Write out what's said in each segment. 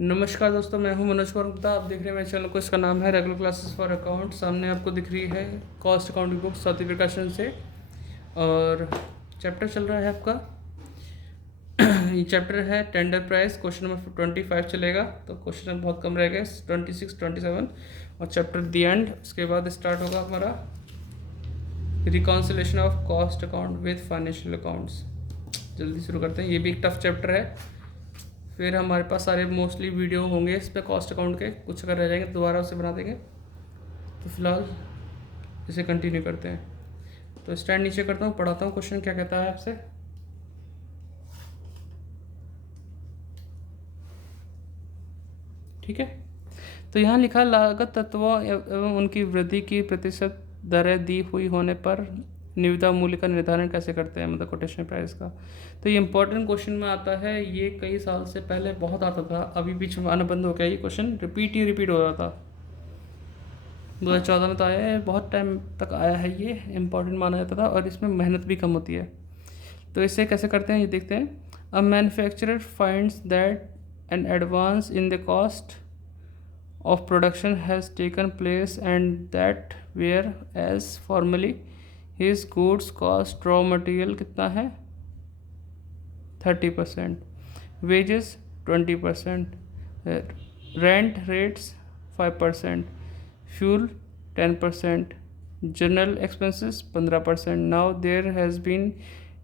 नमस्कार दोस्तों, मैं हूं मनोज कुमार गुप्ता। आप देख रहे हैं मेरे चैनल को। इसका नाम है रेगुलर क्लासेस फॉर अकाउंट। सामने आपको दिख रही है कॉस्ट अकाउंट की बुक स्वाति प्रकाशन से, और चैप्टर चल रहा है आपका ये चैप्टर है टेंडर प्राइस। क्वेश्चन नंबर 25 चलेगा, तो क्वेश्चन बहुत कम रहेगा, 26, 27 और चैप्टर दी एंड। उसके बाद स्टार्ट होगा हमारा reconciliation of cost account with financial accounts. जल्दी शुरू करते हैं, ये भी एक टफ चैप्टर है। फिर हमारे पास सारे मोस्टली वीडियो होंगे इस पर कॉस्ट अकाउंट के, कुछ अगर रह जाएंगे तो दोबारा उसे बना देंगे। तो फिलहाल इसे कंटिन्यू करते हैं। तो स्टैंड नीचे करता हूँ, पढ़ाता हूँ क्वेश्चन क्या कहता है आपसे। ठीक है, तो यहाँ लिखा लागत तत्वों एवं उनकी वृद्धि की प्रतिशत दरें दी हुई होने पर निविदा मूल्य का निर्धारण कैसे करते हैं, मतलब कोटेशन प्राइस का। तो ये इंपॉर्टेंट क्वेश्चन में आता है। ये कई साल से पहले बहुत आता था, अभी बीच में आना बंद हो गया। ये क्वेश्चन रिपीट हो रहा था। 2014 में तो आया है, बहुत टाइम तक आया है। ये इंपॉर्टेंट माना जाता था और इसमें मेहनत भी कम होती है। तो इसे कैसे करते हैं ये देखते हैं। A manufacturer finds that an advance in the cost of production has taken place and that whereas formerly his goods cost raw material कितना है 30%, wages 20%, rent rates 5%, fuel 10%, general expenses 15%. Now there has been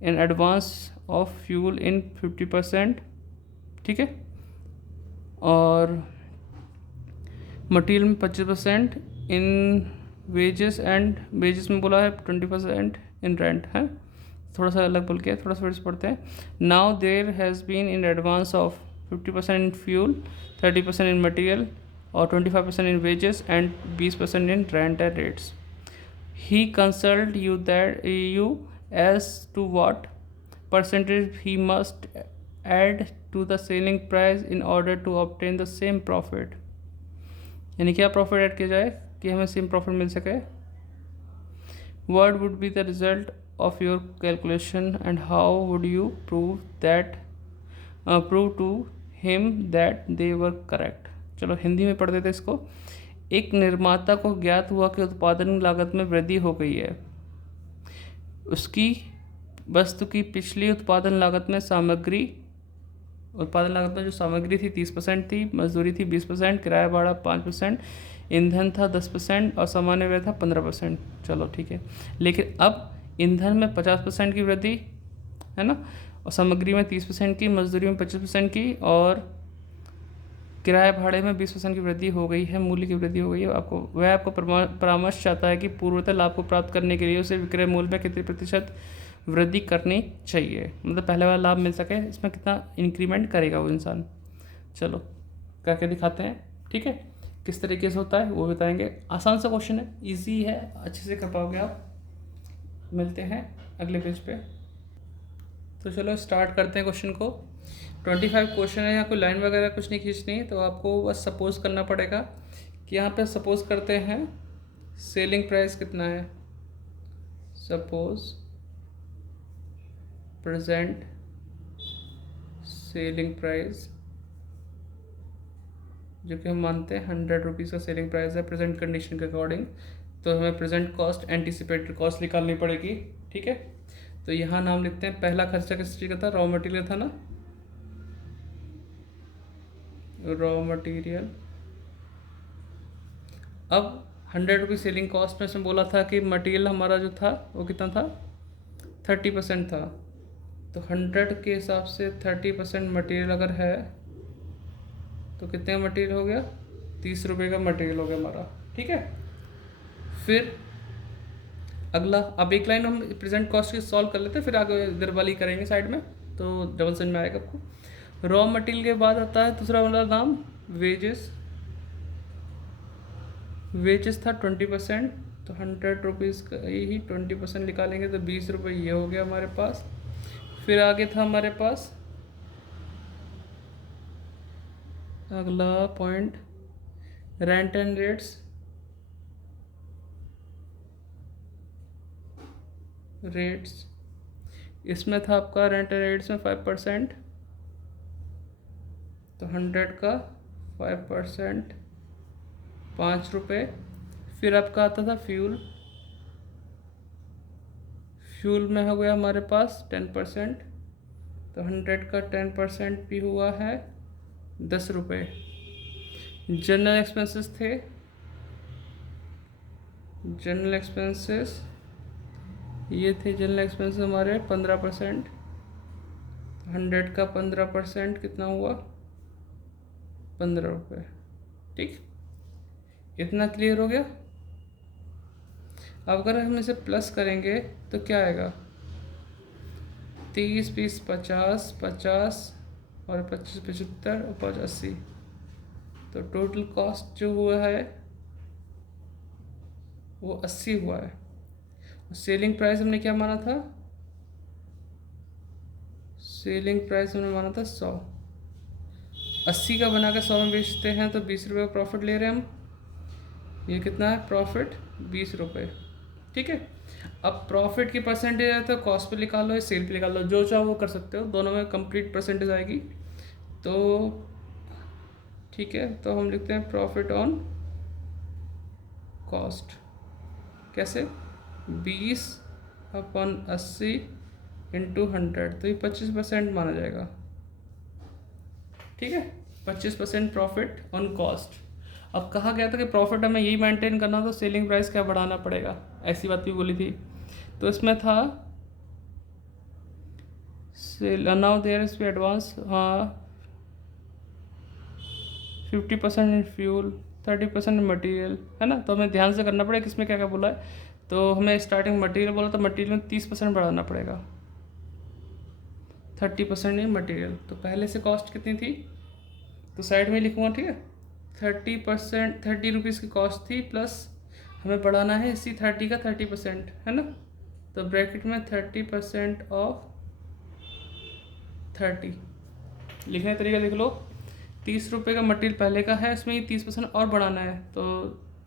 an advance of fuel in 50%, ठीक है, और material में 25%, in wages and wages में बोला है 20% in rent है। थोड़ा सा अलग बोल के थोड़ा सा फिर से पढ़ते हैं। Now there has been in advance of 50% in fuel, 30% in material और 25% in wages and 20% in rent and rates. He consult you as to what percentage he must add to the selling price in order to obtain the same profit. यानी क्या profit add किया जाए कि हमें same profit मिल सके। What would be the result of your calculation and how would you prove to him that they were correct. चलो हिंदी में पढ़ देते इसको। एक निर्माता को ज्ञात हुआ कि उत्पादन लागत में वृद्धि हो गई है। उसकी वस्तु की पिछली उत्पादन लागत में जो सामग्री थी 30% थी, मजदूरी थी 20%, किराया भाड़ा 5%, ईंधन था 10% और सामान्य व्यय था 15%। चलो ठीक है, लेकिन अब ईंधन में 50% की वृद्धि है ना, और सामग्री में 30% की, मजदूरी में 25% की और किराया भाड़े में 20% की वृद्धि हो गई है, मूल्य की वृद्धि हो गई है। आपको परामर्श चाहता है कि पूर्वोत्तर लाभ को प्राप्त करने के लिए उसे विक्रय मूल्य में कितने प्रतिशत वृद्धि करनी चाहिए, मतलब पहले वाला लाभ मिल सके, इसमें कितना इंक्रीमेंट करेगा वो इंसान। चलो करके दिखाते हैं, ठीक है। किस तरीके से होता है वो बताएंगे। आसान सा क्वेश्चन है, इजी है, अच्छे से कर पाओगे आप। मिलते हैं अगले पेज पे। तो चलो स्टार्ट करते हैं क्वेश्चन को। 25 क्वेश्चन है, यहाँ कोई लाइन वगैरह कुछ नहीं खींचनी, तो आपको बस सपोज करना पड़ेगा कि यहाँ पे सपोज करते हैं सेलिंग प्राइस कितना है। सपोज प्रेजेंट सेलिंग प्राइस, जो कि हम मानते हैं 100 रुपीज़ का सेलिंग प्राइस है प्रेजेंट कंडीशन के अकॉर्डिंग। तो हमें प्रेजेंट कॉस्ट एंटिसिपेटेड कॉस्ट निकालनी पड़ेगी, ठीक है। तो यहाँ नाम लिखते हैं, पहला खर्चा किस चीज़ का था, रॉ मटेरियल था ना, रॉ मटेरियल। अब 100 रुपीज़ सेलिंग कॉस्ट में से बोला था कि मटेरियल हमारा जो था वो कितना था, 30% था। तो 100 के हिसाब से 30% मटेरियल अगर है तो कितने का मटेरियल हो गया, 30 रुपये का मटेरियल हो गया हमारा, ठीक है। फिर अगला, अब एक लाइन हम प्रेजेंट कॉस्ट की सॉल्व कर लेते हैं, फिर आगे इधर वाली करेंगे साइड में, तो डबल समझ में आएगा आपको। रॉ मटेरियल के बाद आता है दूसरा वाला नाम वेजेस। वेजेस था 20%, तो 100 रुपीज़ का ही 20% निकालेंगे तो 20 रुपये ये हो गया हमारे पास। फिर आगे था हमारे पास अगला पॉइंट रेंट एंड रेट्स। इसमें था आपका रेंट एंड रेट्स में 5%, तो 100 का 5%, 5 रुपये। फिर आपका आता था फ्यूल में हो गया हमारे पास 10%, तो 100 का 10% भी हुआ है 10 रुपये। जनरल एक्सपेंसेस थे, जनरल एक्सपेंसेस ये थे जनरल एक्सपेंसेस हमारे 15%, 100 का 15% कितना हुआ 15 रुपये। ठीक, इतना क्लियर हो गया। अब अगर हम इसे प्लस करेंगे तो क्या आएगा, 30, 20, 50, 50 और 25, 75 और 5, 80। तो टोटल कॉस्ट जो हुआ है वो 80 हुआ है। सेलिंग प्राइस हमने क्या माना था, सेलिंग प्राइस हमने माना था 100। 80 का बना के 100 में बेचते हैं तो 20 रुपये का प्रॉफिट ले रहे हैं हम। ये कितना है प्रॉफिट, 20 रुपये। ठीक है, अब प्रॉफिट की परसेंटेज है तो कॉस्ट पे निकाल लो या सेल पे निकाल लो, जो चाहो वो कर सकते हो, दोनों में कंप्लीट परसेंटेज आएगी। तो ठीक है, तो हम लिखते हैं प्रॉफिट ऑन कॉस्ट। कैसे, 20/80 इंटू 100, तो ये 25% माना जाएगा। ठीक है, 25% प्रॉफिट ऑन कॉस्ट। अब कहा गया था कि प्रॉफिट हमें यही मेंटेन करना, तो सेलिंग प्राइस क्या बढ़ाना पड़ेगा, ऐसी बात भी बोली थी। तो इसमें था sale now there is advance, हाँ 50% इन फ्यूल, 30% इन मटीरियल, है ना। तो हमें ध्यान से करना पड़ेगा किसमें क्या क्या बोला है। तो हमें स्टार्टिंग मटीरियल बोला तो मटीरियल में 30% बढ़ाना पड़ेगा, 30% इन मटीरियल। तो पहले से कॉस्ट कितनी थी, तो साइड में लिखूँगा। ठीक है, 30%, 30 रुपीज़ की कॉस्ट थी, प्लस हमें बढ़ाना है इसी 30 का 30%, है ना। तो ब्रैकेट में 30% ऑफ 30, लिखने का तरीका लिख लो। 30 रुपये का मटेरियल पहले का है, इसमें ये 30% और बढ़ाना है, तो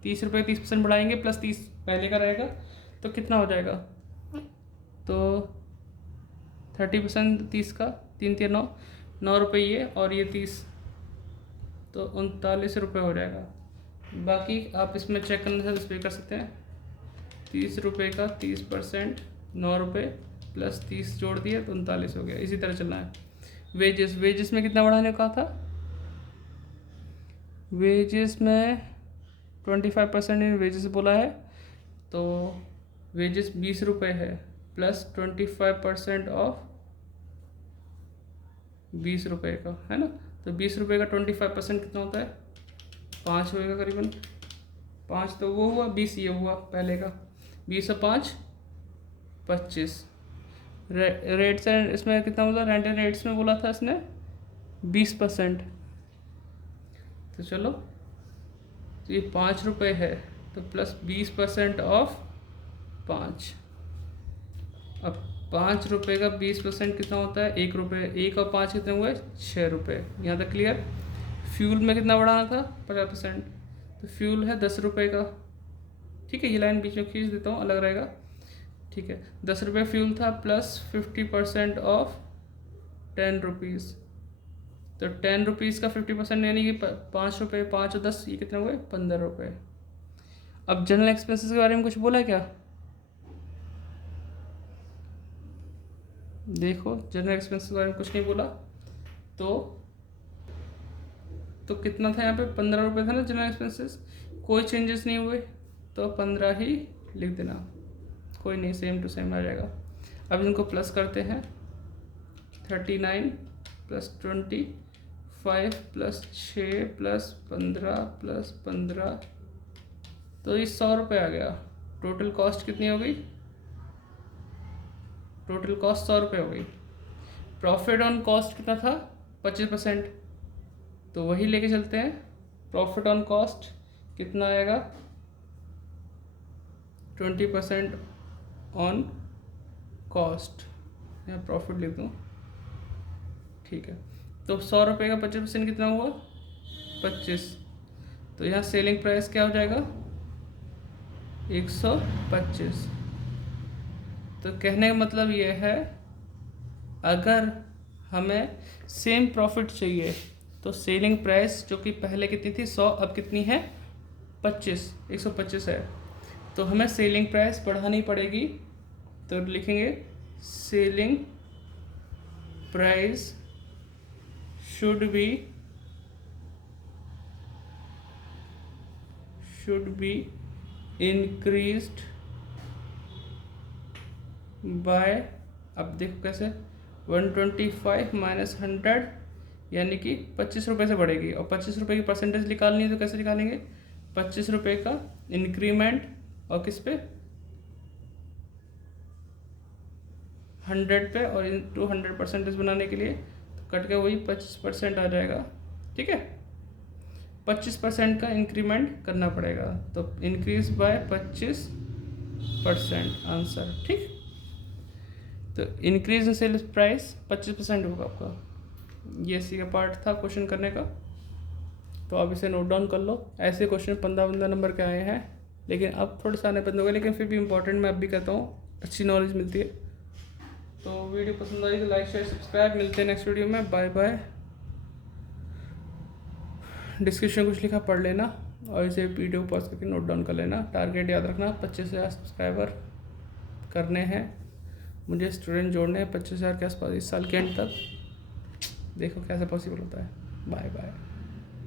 30 रुपये 30% बढ़ाएंगे, प्लस 30 पहले का रहेगा, तो कितना हो जाएगा, तो 30% 30 का 3 3 9, 9 रुपये ये, और ये 30, तो 39 रुपये हो जाएगा। बाकी आप इसमें चेक करने से डिस्प्ले कर सकते हैं। 30 रुपये का 30%, 9 रुपये प्लस 30 जोड़ दिया तो 39 हो गया। इसी तरह चलना है। वेजेस में कितना बढ़ाने का था, वेजेस में 25% इन वेजेस बोला है, तो वेजेस 20 रुपये है, प्लस 25% ऑफ 20 रुपये का, है ना। तो 20 रुपये का 25% कितना होता है, 5 होएगा करीबन। 5 तो वो हुआ, 20 ये हुआ पहले का, 20 और 5 25। रेट्स एंड इसमें कितना होता है, रेंट एंड रेट्स में बोला था इसने 20%। तो चलो, तो ये 5 रुपये है, तो प्लस 20% ऑफ 5। अब 5 रुपये का 20% कितना होता है, 1 रुपये। 1 और 5 कितने हुए, 6 रुपये। यहाँ तक क्लियर। फ्यूल में कितना बढ़ाना था, 50%, तो फ्यूल है 10 रुपये का। ठीक है, ये लाइन बीच में खींच देता हूँ, अलग रहेगा। ठीक है, 10 रुपये फ्यूल था, प्लस 50% ऑफ 10 रुपीज़। तो 10 रुपीज़ का 50% यानी कि 5 रुपये, 5 और 10 ये कितने हुए, 15 रुपये। अब जनरल एक्सपेंसेस के बारे में कुछ बोला है क्या, देखो जनरल एक्सपेंसेस के बारे में कुछ नहीं बोला। तो कितना था यहाँ पे, 15 रुपये था ना जनरल एक्सपेंसेस, कोई चेंजेस नहीं हुए, तो 15 ही लिख देना, कोई नहीं, सेम टू सेम आ जाएगा। अब इनको प्लस करते हैं, 39 प्लस 25 प्लस 6 प्लस 15 प्लस 15, तो ये 100 रुपये आ गया। टोटल कॉस्ट कितनी हो गई, टोटल कॉस्ट 100 रुपये हो गई। प्रॉफिट ऑन कॉस्ट कितना था, 25%, तो वही लेके चलते हैं। प्रॉफिट ऑन कॉस्ट कितना आएगा, 20% ऑन कॉस्ट, यहाँ प्रॉफिट लिख दूँ। ठीक है, तो 100 रुपये का 25% कितना हुआ, 25। तो यहाँ सेलिंग प्राइस क्या हो जाएगा, 125। तो कहने का मतलब ये है, अगर हमें सेम प्रॉफिट चाहिए तो सेलिंग प्राइस जो कि पहले कितनी थी 100, अब कितनी है 25, 125 है। तो हमें सेलिंग प्राइस बढ़ानी पड़ेगी, तो लिखेंगे selling price should be increased by, अब देखो कैसे 125 माइनस 100 यानी कि 25 रुपये से बढ़ेगी, और 25 रुपये की परसेंटेज निकालनी है तो कैसे निकालेंगे 25 रुपये का इंक्रीमेंट और किस पे 100 पे, और इंटू 100 परसेंटेज बनाने के लिए तो कट के वही 25% आ जाएगा। ठीक है, 25% का इंक्रीमेंट करना पड़ेगा, तो इंक्रीज बाय 25% आंसर। ठीक, तो इंक्रीज इन सेल्स प्राइस 25% होगा आपका। ये इसी का पार्ट था क्वेश्चन करने का, तो आप इसे नोट डाउन कर लो। ऐसे क्वेश्चन 15 नंबर के आए हैं, लेकिन अब थोड़े से आने बंद हो गए, लेकिन फिर भी इंपॉर्टेंट मैं अब भी कहता हूँ, अच्छी नॉलेज मिलती है। तो वीडियो पसंद आई तो लाइक शेयर सब्सक्राइब, मिलते हैं नेक्स्ट वीडियो में, बाय बाय। डिस्क्रिप्शन कुछ लिखा पढ़ लेना, और इसे वीडियो पॉज करके नोट डाउन कर लेना। टारगेट याद रखना 25,000 सब्सक्राइबर करने हैं मुझे, स्टूडेंट जोड़ने हैं 25,000 के आसपास इस साल के एंड तक। देखो कैसे पॉसिबल होता है। Bye bye.